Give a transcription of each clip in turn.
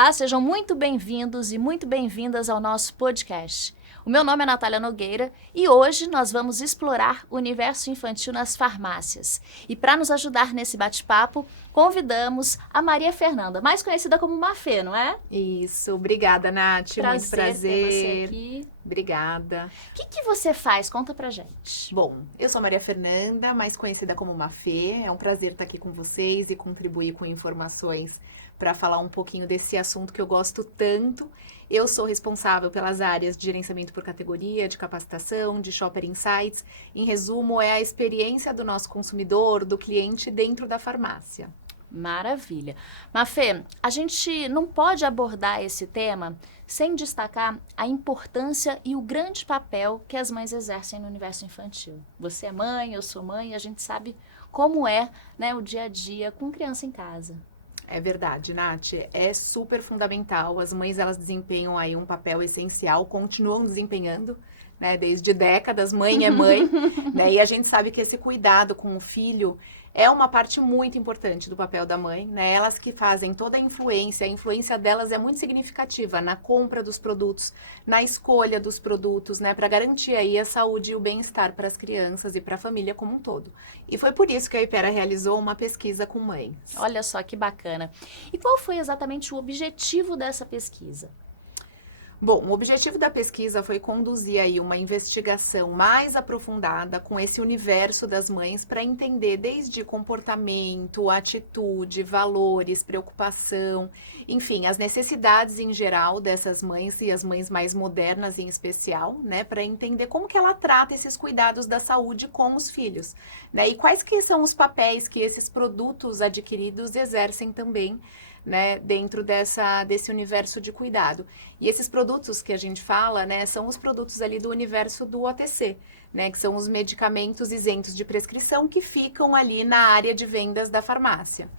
Olá, sejam muito bem-vindos e muito bem-vindas ao nosso podcast. O meu nome é Natália Nogueira e hoje nós vamos explorar o universo infantil nas farmácias. E para nos ajudar nesse bate-papo, convidamos a Maria Fernanda, mais conhecida como Mafê, não é? Isso, obrigada, Nath, muito prazer. Ter você aqui. Obrigada. O que você faz? Conta pra gente. Bom, eu sou Maria Fernanda, mais conhecida como Mafê. É um prazer estar aqui com vocês e contribuir com informações para falar um pouquinho desse assunto que eu gosto tanto. Eu sou responsável pelas áreas de gerenciamento por categoria, de capacitação, de Shopper Insights. Em resumo, é a experiência do nosso consumidor, do cliente dentro da farmácia. Maravilha. Mafê, a gente não pode abordar esse tema sem destacar a importância e o grande papel que as mães exercem no universo infantil. Você é mãe, eu sou mãe, e a gente sabe como é, né, o dia a dia com criança em casa. É verdade, Nath, é super fundamental. As mães, elas desempenham aí um papel essencial, continuam desempenhando, né, desde décadas, mãe é mãe, né, e a gente sabe que esse cuidado com o filho é uma parte muito importante do papel da mãe, né, elas que fazem toda a influência delas é muito significativa na compra dos produtos, na escolha dos produtos, né, para garantir aí a saúde e o bem-estar para as crianças e para a família como um todo. E foi por isso que a Hypera realizou uma pesquisa com mães. Olha só que bacana. E qual foi exatamente o objetivo dessa pesquisa? Bom, o objetivo da pesquisa foi conduzir aí uma investigação mais aprofundada com esse universo das mães para entender desde comportamento, atitude, valores, preocupação, enfim, as necessidades em geral dessas mães e as mães mais modernas em especial, né, para entender como que ela trata esses cuidados da saúde com os filhos, né, e quais que são os papéis que esses produtos adquiridos exercem também, né, dentro desse universo de cuidado. E esses produtos que a gente fala, né, são os produtos ali do universo do OTC, né, que são os medicamentos isentos de prescrição que ficam ali na área de vendas da farmácia.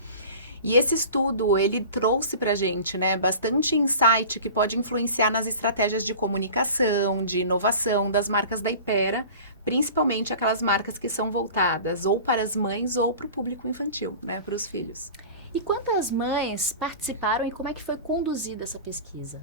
E esse estudo, ele trouxe pra gente, né, bastante insight que pode influenciar nas estratégias de comunicação, de inovação das marcas da Hypera, principalmente aquelas marcas que são voltadas ou para as mães ou para o público infantil, né, para os filhos. E quantas mães participaram e como é que foi conduzida essa pesquisa?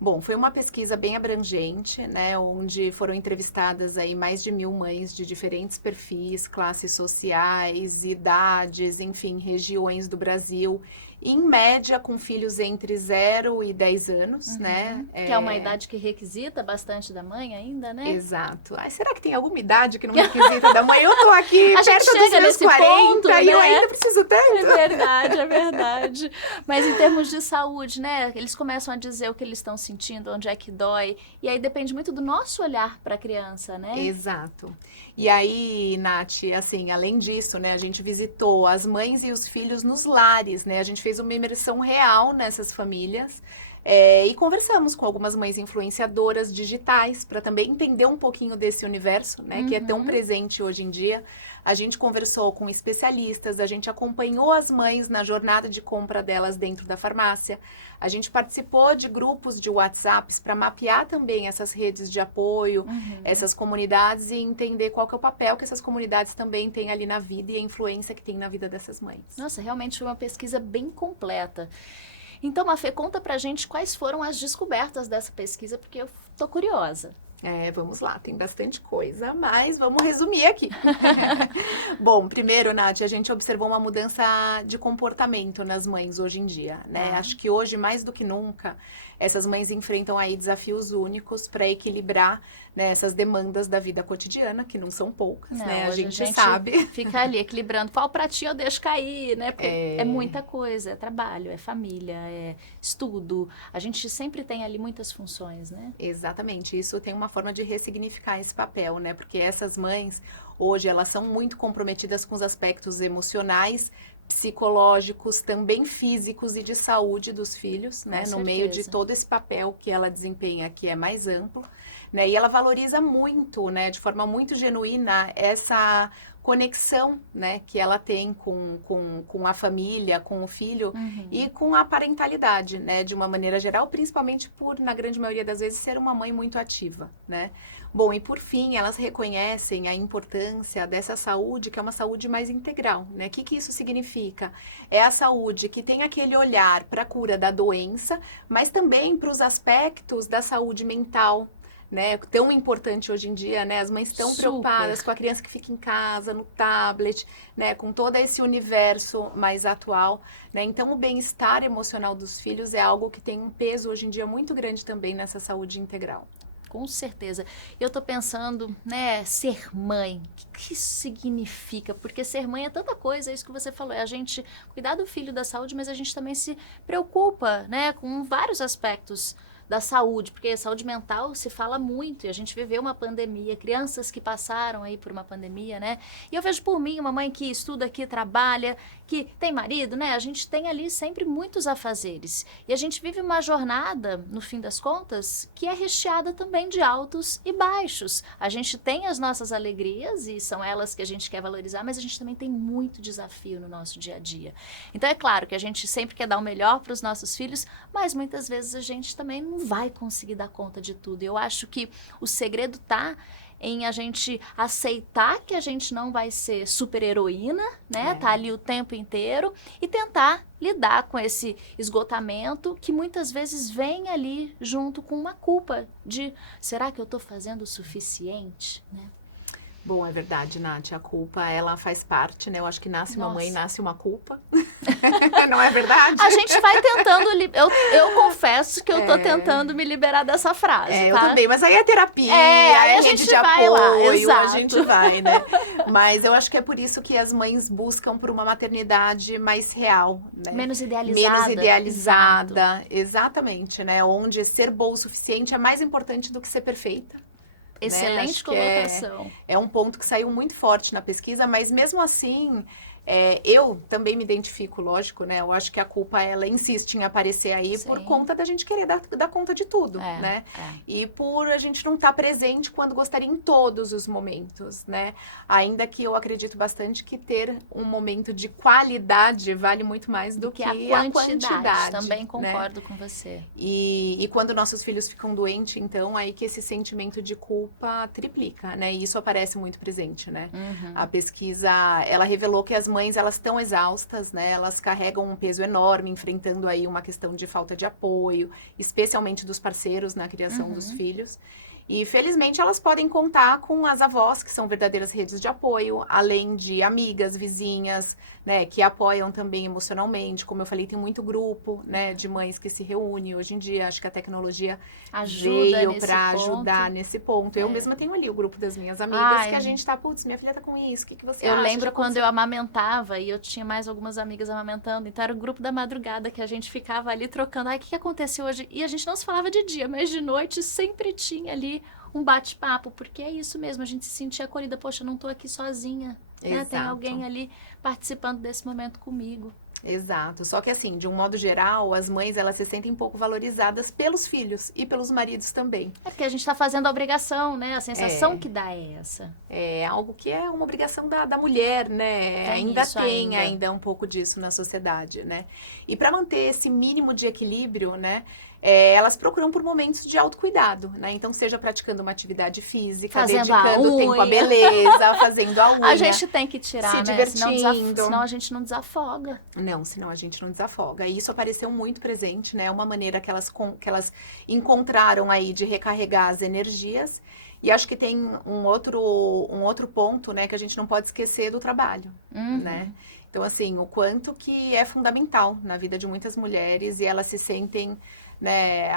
Bom, foi uma pesquisa bem abrangente, né, onde foram entrevistadas aí mais de 1.000 mães de diferentes perfis, classes sociais, idades, enfim, regiões do Brasil, em média com filhos entre 0 e 10 anos, né? Que é uma idade que requisita bastante da mãe ainda, né? Exato. Ai, será que tem alguma idade que não requisita da mãe? Eu tô aqui A perto gente dos chega meus nesse 40 ponto, e eu né? ainda preciso tanto. É verdade, é verdade. Mas em termos de saúde, né? Eles começam a dizer o que eles estão sentindo, onde é que dói. E aí depende muito do nosso olhar para a criança, né? Exato. E aí, Nath, assim, além disso, né, a gente visitou as mães e os filhos nos lares, né? A gente fez uma imersão real nessas famílias. E conversamos com algumas mães influenciadoras digitais para também entender um pouquinho desse universo, né, que é tão presente hoje em dia. A gente conversou com especialistas, a gente acompanhou as mães na jornada de compra delas dentro da farmácia. A gente participou de grupos de WhatsApps para mapear também essas redes de apoio, essas comunidades e entender qual que é o papel que essas comunidades também têm ali na vida e a influência que tem na vida dessas mães. Nossa, realmente foi uma pesquisa bem completa. Então, Mafê, conta pra gente quais foram as descobertas dessa pesquisa, porque eu tô curiosa. Vamos lá, tem bastante coisa, mas vamos resumir aqui. Bom, primeiro, Nath, a gente observou uma mudança de comportamento nas mães hoje em dia, né? Acho que hoje, mais do que nunca, essas mães enfrentam aí desafios únicos para equilibrar, né, essas demandas da vida cotidiana, que não são poucas, né? A gente sabe. Fica ali equilibrando qual pratinho eu deixo cair, né? Porque é muita coisa, é trabalho, é família, é estudo. A gente sempre tem ali muitas funções, né? Exatamente, isso tem uma forma de ressignificar esse papel, né? Porque essas mães, hoje, elas são muito comprometidas com os aspectos emocionais, psicológicos, também físicos e de saúde dos filhos, né? No meio de todo esse papel que ela desempenha, que é mais amplo, né? E ela valoriza muito, né, de forma muito genuína, essa conexão, né, que ela tem com a família, com o filho e com a parentalidade, né, de uma maneira geral, principalmente por, na grande maioria das vezes, ser uma mãe muito ativa, né? Bom, e por fim, elas reconhecem a importância dessa saúde, que é uma saúde mais integral, né? O que que isso significa? É a saúde que tem aquele olhar para a cura da doença, mas também para os aspectos da saúde mental, né, tão importante hoje em dia, né? As mães estão preocupadas com a criança que fica em casa, no tablet, né, com todo esse universo mais atual, né? Então, o bem-estar emocional dos filhos é algo que tem um peso hoje em dia muito grande também nessa saúde integral. Com certeza. Eu tô pensando, né, ser mãe, o que isso significa? Porque ser mãe é tanta coisa, é isso que você falou, é a gente cuidar do filho, da saúde, mas a gente também se preocupa, né, com vários aspectos da saúde, porque a saúde mental se fala muito, e a gente viveu uma pandemia, crianças que passaram aí por uma pandemia, né? E eu vejo por mim, uma mãe que estuda, que trabalha, que tem marido, né? A gente tem ali sempre muitos afazeres. E a gente vive uma jornada, no fim das contas, que é recheada também de altos e baixos. A gente tem as nossas alegrias, e são elas que a gente quer valorizar, mas a gente também tem muito desafio no nosso dia a dia. Então é claro que a gente sempre quer dar o melhor para os nossos filhos, mas muitas vezes a gente também não vai conseguir dar conta de tudo. Eu acho que o segredo tá em a gente aceitar que a gente não vai ser super heroína, né? Tá ali o tempo inteiro e tentar lidar com esse esgotamento que muitas vezes vem ali junto com uma culpa de será que eu tô fazendo o suficiente, né? Bom, é verdade, Nath, a culpa, ela faz parte, né? Eu acho que nasce uma mãe, nasce uma culpa. Não é verdade? A gente vai tentando, eu confesso que eu tô tentando me liberar dessa frase, tá? Eu também, mas aí é terapia, aí é rede de apoio, lá, a gente vai, né? Mas eu acho que é por isso que as mães buscam por uma maternidade mais real, né? Menos idealizada. Menos idealizada, exatamente, né? Onde ser boa o suficiente é mais importante do que ser perfeita. Excelente colocação. É um ponto que saiu muito forte na pesquisa, mas mesmo assim, eu também me identifico, lógico, né? Eu acho que a culpa, ela insiste em aparecer aí por conta da gente querer dar conta de tudo, né? E por a gente não estar presente quando gostaria em todos os momentos, né? Ainda que eu acredito bastante que ter um momento de qualidade vale muito mais do que a quantidade. Também concordo com você. E quando nossos filhos ficam doentes, então, aí que esse sentimento de culpa triplica, né? E isso aparece muito presente, né? A pesquisa, ela revelou que as mães, elas estão exaustas, né? Elas carregam um peso enorme, enfrentando aí uma questão de falta de apoio, especialmente dos parceiros na criação dos filhos. E, felizmente, elas podem contar com as avós, que são verdadeiras redes de apoio, além de amigas, vizinhas, né, que apoiam também emocionalmente. Como eu falei, tem muito grupo, né, de mães que se reúnem hoje em dia. Acho que a tecnologia veio para ajudar nesse ponto. Eu mesma tenho ali o grupo das minhas amigas, que a gente tá, putz, minha filha tá com isso, o que você acha? Eu lembro quando eu amamentava e eu tinha mais algumas amigas amamentando, então era o grupo da madrugada que a gente ficava ali trocando. Ai, o que aconteceu hoje? E a gente não se falava de dia, mas de noite sempre tinha ali um bate-papo, porque é isso mesmo, a gente se sentia acolhida. Poxa, eu não tô aqui sozinha, né? Tem alguém ali participando desse momento comigo. Exato. Só que assim, de um modo geral, as mães, elas se sentem pouco valorizadas pelos filhos e pelos maridos também. É porque a gente tá fazendo a obrigação, né? A sensação que dá é essa. É algo que é uma obrigação da mulher, né? Ainda um pouco disso na sociedade, né? E para manter esse mínimo de equilíbrio, né? Elas procuram por momentos de autocuidado, né? Então, seja praticando uma atividade física, dedicando tempo à beleza, fazendo a unha. A gente tem que tirar, se né? divertindo. Senão a gente não desafoga. Não, senão a gente não desafoga. E isso apareceu muito presente, né? Uma maneira que elas encontraram aí de recarregar as energias. E acho que tem um outro ponto, né? Que a gente não pode esquecer do trabalho, né? Então, assim, o quanto que é fundamental na vida de muitas mulheres e elas se sentem... né,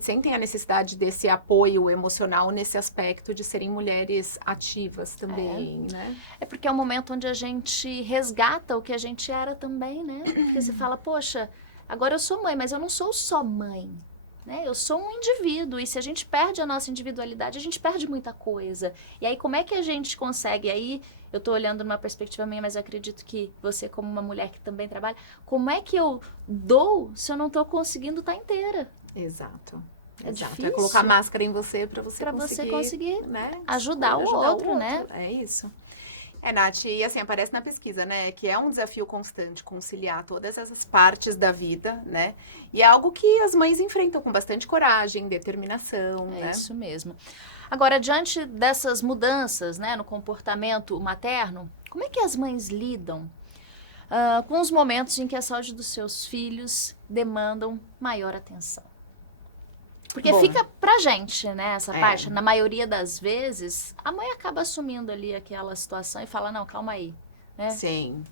sentem a necessidade desse apoio emocional nesse aspecto de serem mulheres ativas também, né? É porque é um momento onde a gente resgata o que a gente era também, né? Porque você fala, poxa, agora eu sou mãe, mas eu não sou só mãe, né? Eu sou um indivíduo e se a gente perde a nossa individualidade, a gente perde muita coisa. E aí, como é que a gente consegue? Aí, eu tô olhando numa perspectiva minha, mas eu acredito que você, como uma mulher que também trabalha, como é que eu dou se eu não tô conseguindo estar inteira? Exato. É Exato. difícil. É colocar máscara em você para você conseguir, né, ajudar o outro, né? É isso. Nath, e assim, aparece na pesquisa, né, que é um desafio constante conciliar todas essas partes da vida, né, e é algo que as mães enfrentam com bastante coragem, determinação, É né. isso mesmo. Agora, diante dessas mudanças, né, no comportamento materno, como é que as mães lidam com os momentos em que a saúde dos seus filhos demandam maior atenção? Porque Bom, fica pra gente, né, essa é. parte. Na maioria das vezes, a mãe acaba assumindo ali aquela situação e fala, não, calma aí, né? Sim.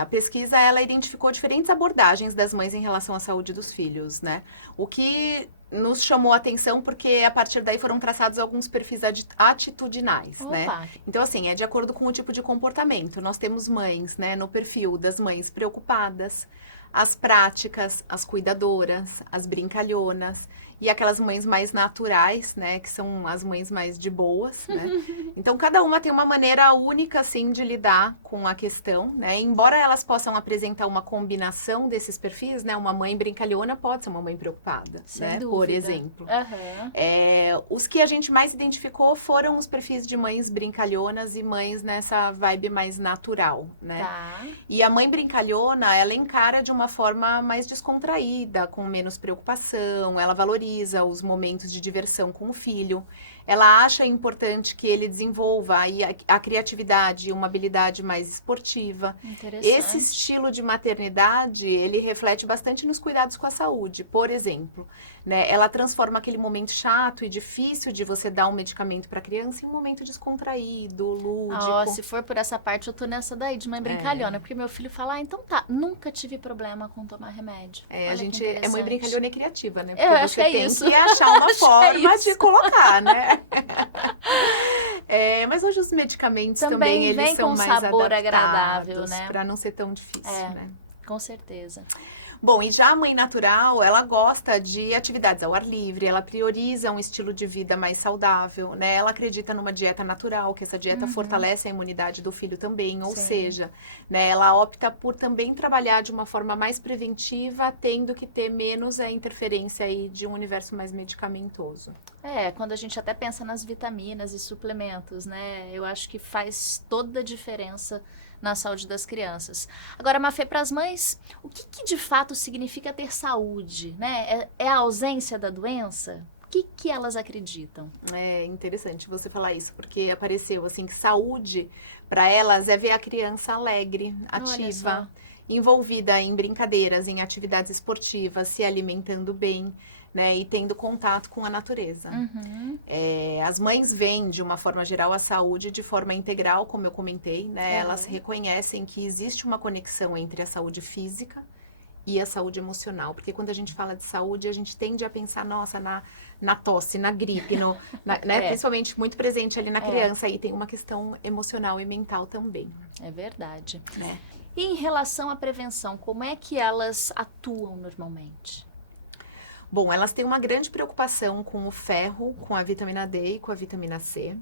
A pesquisa, ela identificou diferentes abordagens das mães em relação à saúde dos filhos, né? O que nos chamou a atenção porque a partir daí foram traçados alguns perfis atitudinais, né? Opa, Então, assim, é de acordo com o tipo de comportamento. Nós temos mães, né, no perfil das mães preocupadas, as práticas, as cuidadoras, as brincalhonas e aquelas mães mais naturais, né, que são as mães mais de boas, né? Então, cada uma tem uma maneira única, assim, de lidar com a questão, né? Embora elas possam apresentar uma combinação desses perfis, né? Uma mãe brincalhona pode ser uma mãe preocupada, sem né? dúvida. Por exemplo. Aham. Os que a gente mais identificou foram os perfis de mães brincalhonas e mães nessa vibe mais natural, né? Tá. E a mãe brincalhona, ela encara de uma forma mais descontraída, com menos preocupação, ela valoriza os momentos de diversão com o filho. Ela acha importante que ele desenvolva aí a criatividade e uma habilidade mais esportiva. Interessante. Esse estilo de maternidade, ele reflete bastante nos cuidados com a saúde. Por exemplo, né, ela transforma aquele momento chato e difícil de você dar um medicamento para a criança em um momento descontraído, lúdico. Se for por essa parte, eu tô nessa daí de mãe brincalhona. Porque meu filho fala, então tá, nunca tive problema com tomar remédio. A gente é mãe brincalhona e criativa, né? Porque Eu acho que é tem isso. que achar uma Acho que é forma isso. de colocar, né? Mas hoje os medicamentos também eles vem são com um mais sabor agradável, né? para não ser tão difícil, né? Com certeza. Bom, e já a mãe natural, ela gosta de atividades ao ar livre, ela prioriza um estilo de vida mais saudável, né? Ela acredita numa dieta natural, que essa dieta fortalece a imunidade do filho também, ou Sim. seja, né, ela opta por também trabalhar de uma forma mais preventiva, tendo que ter menos a interferência aí de um universo mais medicamentoso. Quando a gente até pensa nas vitaminas e suplementos, né? Eu acho que faz toda a diferença na saúde das crianças. Agora, Mafê, para as mães, o que de fato significa ter saúde, né? É a ausência da doença? O que elas acreditam? É interessante você falar isso, porque apareceu assim que saúde para elas é ver a criança alegre, ativa, envolvida em brincadeiras, em atividades esportivas, se alimentando bem, né, e tendo contato com a natureza. As mães veem, de uma forma geral, a saúde de forma integral, como eu comentei, né? Elas reconhecem que existe uma conexão entre a saúde física e a saúde emocional. Porque quando a gente fala de saúde, a gente tende a pensar, nossa, na tosse, na gripe, né? Principalmente muito presente ali na criança. E tem uma questão emocional e mental também. É verdade. Né? E em relação à prevenção, como é que elas atuam normalmente? Bom, elas têm uma grande preocupação com o ferro, com a vitamina D e com a vitamina C.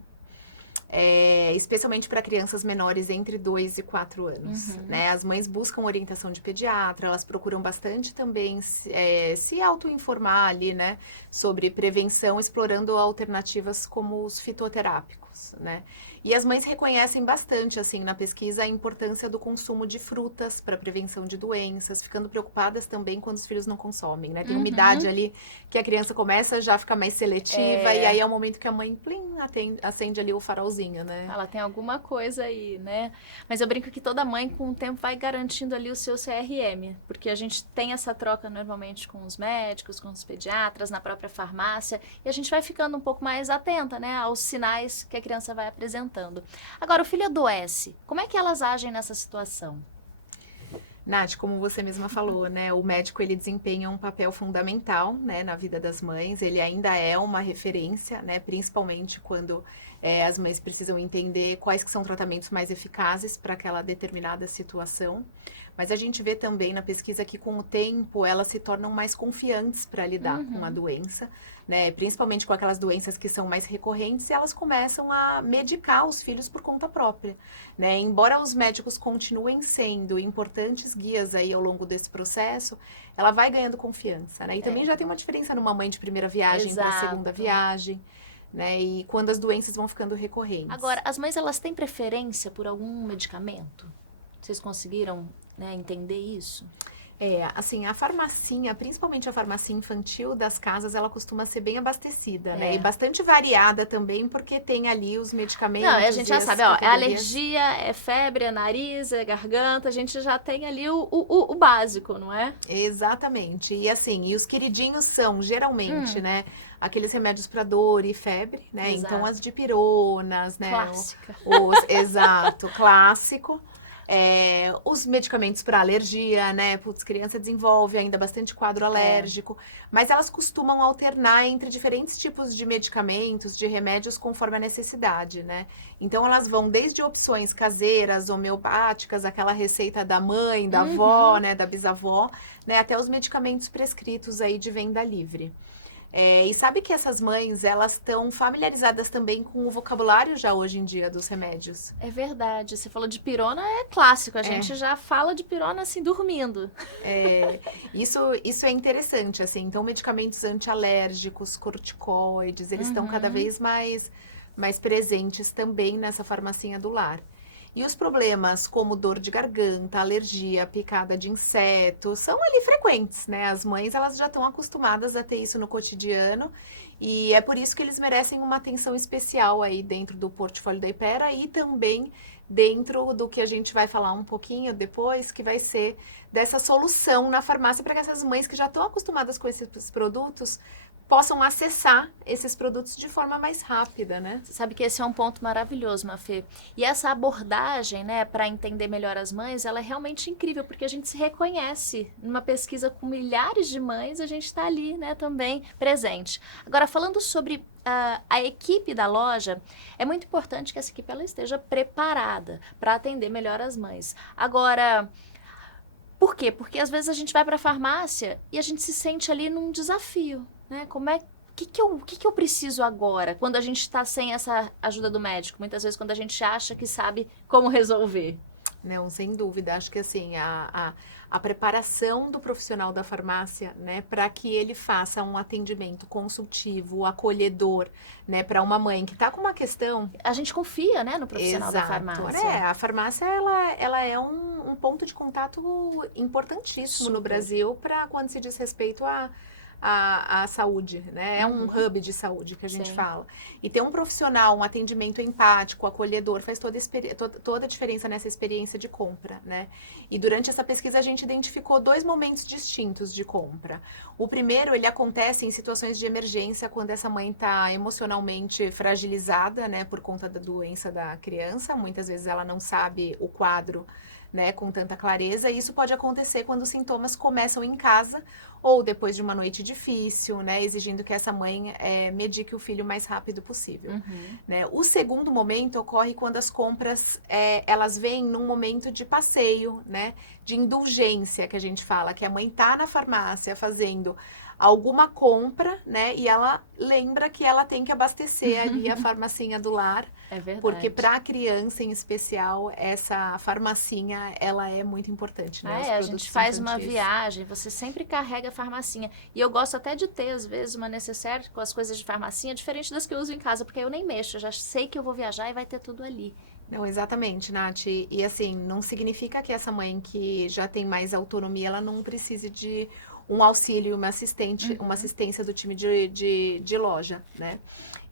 Especialmente para crianças menores entre 2 e 4 anos. Né? As mães buscam orientação de pediatra, elas procuram bastante também se auto-informar ali, né, sobre prevenção, explorando alternativas como os fitoterápicos, né? E as mães reconhecem bastante, assim, na pesquisa, a importância do consumo de frutas para prevenção de doenças, ficando preocupadas também quando os filhos não consomem, né? Tem uma idade ali que a criança começa já a ficar mais seletiva, e aí é o momento que a mãe, plim, acende ali o farolzinho, né? Ela tem alguma coisa aí, né? Mas eu brinco que toda mãe, com o tempo, vai garantindo ali o seu CRM, porque a gente tem essa troca normalmente com os médicos, com os pediatras, na própria farmácia, e a gente vai ficando um pouco mais atenta, né, aos sinais que a criança vai apresentando. Agora, o filho adoece. Como é que elas agem nessa situação? Nath, como você mesma falou, né, o médico ele desempenha um papel fundamental, né, na vida das mães. Ele ainda é uma referência, né, principalmente quando as mães precisam entender quais que são tratamentos mais eficazes para aquela determinada situação. Mas a gente vê também na pesquisa que com o tempo elas se tornam mais confiantes para lidar com a doença, né? Principalmente com aquelas doenças que são mais recorrentes, e elas começam a medicar os filhos por conta própria, né? Embora os médicos continuem sendo importantes guias aí ao longo desse processo, ela vai ganhando confiança, né? E também já tem uma diferença numa mãe de primeira viagem para segunda viagem, né? E quando as doenças vão ficando recorrentes. Agora, as mães, elas têm preferência por algum medicamento? Vocês conseguiram, né, entender isso? Assim, a farmacinha, principalmente a farmácia infantil das casas, ela costuma ser bem abastecida, né? E bastante variada também, porque tem ali os medicamentos. Não, a gente já sabe, ó, é categorias. alergia, é febre, é nariz, é garganta, a gente já tem ali o básico, não é? Exatamente. E assim, e os queridinhos são, geralmente, né? Aqueles remédios para dor e febre, né? Exato. Então, as dipironas, né? Clássica. Exato, clássico. Os medicamentos para alergia, né? Putz, criança desenvolve ainda bastante quadro alérgico. Mas elas costumam alternar entre diferentes tipos de medicamentos, de remédios, conforme a necessidade, né? Então, elas vão desde opções caseiras, homeopáticas, aquela receita da mãe, da avó, né? Da bisavó, né? Até os medicamentos prescritos aí de venda livre. E sabe que essas mães, elas estão familiarizadas também com o vocabulário já hoje em dia dos remédios. É verdade. Você falou de pirona, é clássico. A gente já fala de pirona assim, dormindo. Isso é interessante, assim. Então, medicamentos antialérgicos, corticoides, eles estão cada vez mais presentes também nessa farmacinha do lar. E os problemas como dor de garganta, alergia, picada de inseto, são ali frequentes, né? As mães, elas já estão acostumadas a ter isso no cotidiano, e é por isso que eles merecem uma atenção especial aí dentro do portfólio da Hypera e também dentro do que a gente vai falar um pouquinho depois, que vai ser dessa solução na farmácia para que essas mães que já estão acostumadas com esses produtos possam acessar esses produtos de forma mais rápida, né? Você sabe que esse é um ponto maravilhoso, Mafê. E essa abordagem, né, para entender melhor as mães, ela é realmente incrível, porque a gente se reconhece. Numa pesquisa com milhares de mães, a gente está ali, né, também presente. Agora, falando sobre a equipe da loja, é muito importante que essa equipe ela esteja preparada para atender melhor as mães. Agora, por quê? Porque às vezes a gente vai para a farmácia e a gente se sente ali num desafio, né? O que eu preciso agora? Quando a gente está sem essa ajuda do médico. Muitas vezes quando a gente acha que sabe como resolver. Não, sem dúvida. Acho que assim, a preparação do profissional da farmácia, né, para que ele faça um atendimento consultivo, acolhedor, né, para uma mãe que está com uma questão. A gente confia, né, no profissional da farmácia. A farmácia, ela é um ponto de contato importantíssimo no Brasil para quando se diz respeito à saúde, né? É um hub de saúde que a gente fala. E ter um profissional, um atendimento empático, acolhedor, faz toda a diferença nessa experiência de compra, né? E durante essa pesquisa a gente identificou 2 momentos distintos de compra. O primeiro, ele acontece em situações de emergência, quando essa mãe está emocionalmente fragilizada, né? Por conta da doença da criança. Muitas vezes ela não sabe o quadro, né, com tanta clareza, e isso pode acontecer quando os sintomas começam em casa ou depois de uma noite difícil, né, exigindo que essa mãe medique o filho o mais rápido possível. Né? O segundo momento ocorre quando as compras, elas vêm num momento de passeio, né, de indulgência, que a gente fala, que a mãe tá na farmácia fazendo alguma compra, né, e ela lembra que ela tem que abastecer ali a farmacinha do lar. É verdade. Porque para a criança em especial, essa farmacinha, ela é muito importante, né? A gente faz uma viagem, você sempre carrega a farmacinha. E eu gosto até de ter, às vezes, uma necessaire com as coisas de farmacinha, diferente das que eu uso em casa, porque eu nem mexo, eu já sei que eu vou viajar e vai ter tudo ali. Não, exatamente, Nath. E assim, não significa que essa mãe que já tem mais autonomia, ela não precise de um auxílio, uma assistência do time de loja, né?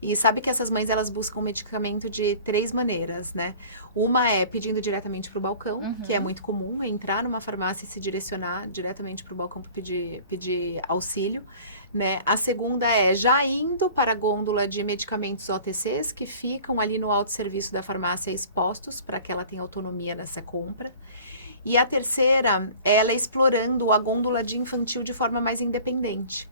E sabe que essas mães, elas buscam medicamento de 3 maneiras, né? Uma é pedindo diretamente para o balcão, que é muito comum, entrar numa farmácia e se direcionar diretamente para o balcão para pedir auxílio, né? A segunda é já indo para a gôndola de medicamentos OTCs, que ficam ali no autosserviço da farmácia expostos, para que ela tenha autonomia nessa compra. E a terceira, ela explorando a gôndola de infantil de forma mais independente.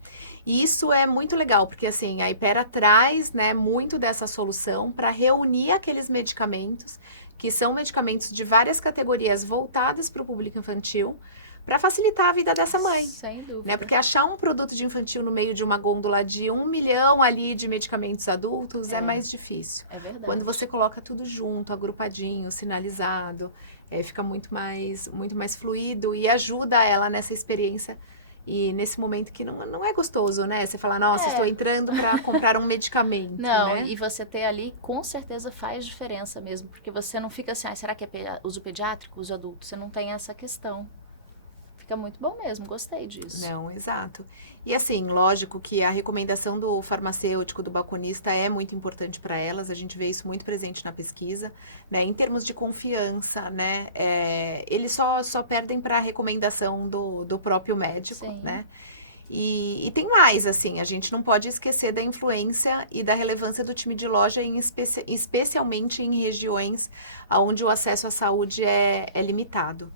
E isso é muito legal, porque assim, a Hypera traz, né, muito dessa solução para reunir aqueles medicamentos, que são medicamentos de várias categorias voltadas para o público infantil, para facilitar a vida dessa mãe. Sem dúvida. Né? Porque achar um produto de infantil no meio de uma gôndola de 1 milhão ali de medicamentos adultos é mais difícil. É verdade. Quando você coloca tudo junto, agrupadinho, sinalizado, fica muito mais fluido e ajuda ela nessa experiência. E nesse momento que não é gostoso, né? Você fala, nossa, estou entrando para comprar um medicamento, Não, né? e você ter ali, com certeza faz diferença mesmo. Porque você não fica assim, será que é uso pediátrico, uso adulto? Você não tem essa questão. Fica muito bom mesmo, gostei disso. Não, exato. E assim, lógico que a recomendação do farmacêutico, do balconista é muito importante para elas, a gente vê isso muito presente na pesquisa, né? Em termos de confiança, né? Eles só perdem para a recomendação do próprio médico, Sim. né? E tem mais, assim, a gente não pode esquecer da influência e da relevância do time de loja, especialmente em regiões onde o acesso à saúde é limitado.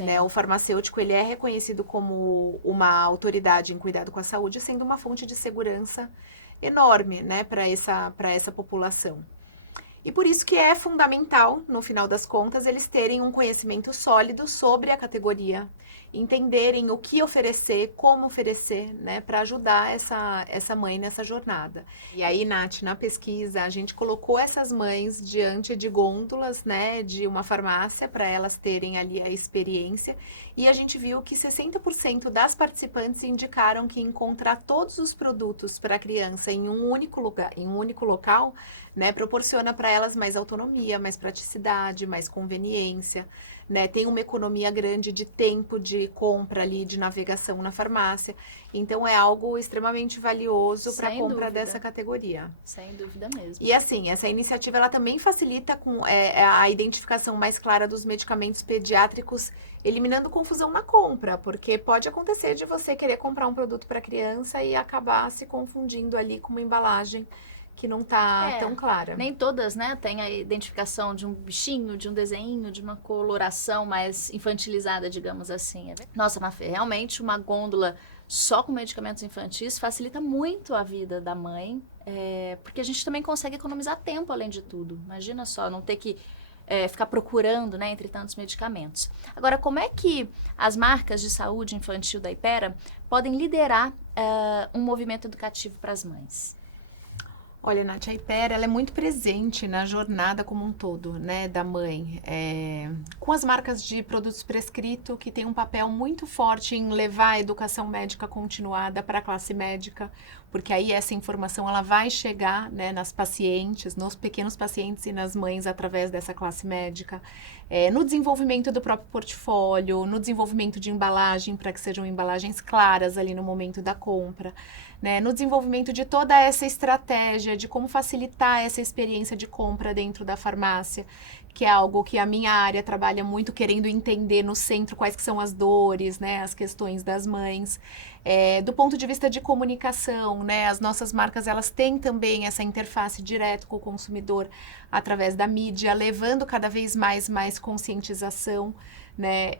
Né? O farmacêutico ele é reconhecido como uma autoridade em cuidado com a saúde, sendo uma fonte de segurança enorme, né, para essa população. E por isso que é fundamental, no final das contas, eles terem um conhecimento sólido sobre a categoria, entenderem o que oferecer, como oferecer, né, para ajudar essa mãe nessa jornada. E aí, Nath, na pesquisa, a gente colocou essas mães diante de gôndolas, né, de uma farmácia, para elas terem ali a experiência, e a gente viu que 60% das participantes indicaram que encontrar todos os produtos para a criança em um único lugar, em um único local, né, proporciona para elas mais autonomia, mais praticidade, mais conveniência, né, tem uma economia grande de tempo de compra ali, de navegação na farmácia. Então, é algo extremamente valioso para a compra dessa categoria. Sem dúvida mesmo. E assim, essa iniciativa ela também facilita a identificação mais clara dos medicamentos pediátricos, eliminando confusão na compra, porque pode acontecer de você querer comprar um produto para criança e acabar se confundindo ali com uma embalagem que não tá tão clara. Nem todas, né, tem a identificação de um bichinho, de um desenho, de uma coloração mais infantilizada, digamos assim. Nossa, Mafê, realmente uma gôndola só com medicamentos infantis facilita muito a vida da mãe, porque a gente também consegue economizar tempo, além de tudo. Imagina só, não ter que ficar procurando, né, entre tantos medicamentos. Agora, como é que as marcas de saúde infantil da Hypera podem liderar um movimento educativo para as mães? Olha, Nath, a Hypera, ela é muito presente na jornada como um todo, né, da mãe, com as marcas de produtos prescritos, que tem um papel muito forte em levar a educação médica continuada para a classe médica, porque aí essa informação ela vai chegar, né, nas pacientes, nos pequenos pacientes e nas mães através dessa classe médica, no desenvolvimento do próprio portfólio, no desenvolvimento de embalagem, para que sejam embalagens claras ali no momento da compra, né, no desenvolvimento de toda essa estratégia de como facilitar essa experiência de compra dentro da farmácia, que é algo que a minha área trabalha muito, querendo entender no centro quais que são as dores, né, as questões das mães. Do ponto de vista de comunicação, né, as nossas marcas elas têm também essa interface direto com o consumidor através da mídia, levando cada vez mais conscientização, né,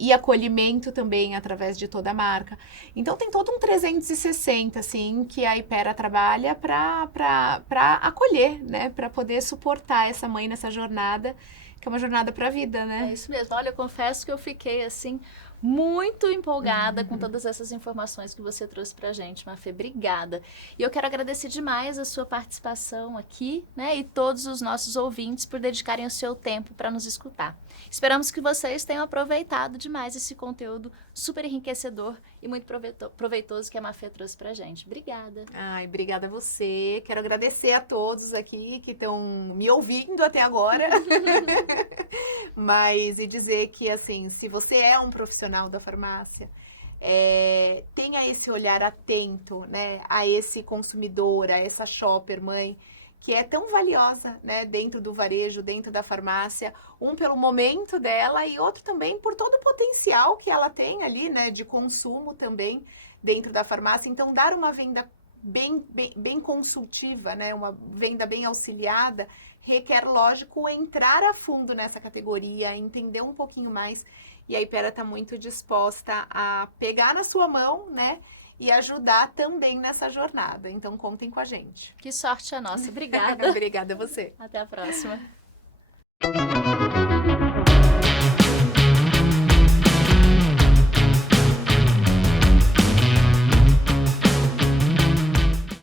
e acolhimento também através de toda a marca. Então tem todo um 360 assim que a Hypera trabalha para acolher, né, para poder suportar essa mãe nessa jornada, que é uma jornada para a vida, né? É isso mesmo. Olha, eu confesso que eu fiquei assim muito empolgada com todas essas informações que você trouxe pra gente, Mafê. Obrigada. E eu quero agradecer demais a sua participação aqui, né? E todos os nossos ouvintes por dedicarem o seu tempo para nos escutar. Esperamos que vocês tenham aproveitado demais esse conteúdo super enriquecedor e muito proveitoso que a Mafê trouxe pra gente. Obrigada. Ai, obrigada a você. Quero agradecer a todos aqui que estão me ouvindo até agora. Mas e dizer que, assim, se você é um profissional da farmácia, tenha esse olhar atento, né, a esse consumidor, a essa shopper mãe, que é tão valiosa, né, dentro do varejo, dentro da farmácia, um pelo momento dela e outro também por todo o potencial que ela tem ali, né, de consumo também dentro da farmácia. Então, dar uma venda bem consultiva, né, uma venda bem auxiliada, requer, lógico, entrar a fundo nessa categoria, entender um pouquinho mais. E a Hypera está muito disposta a pegar na sua mão, né, e ajudar também nessa jornada. Então, contem com a gente. Que sorte a nossa. Obrigada. Obrigada a você. Até a próxima.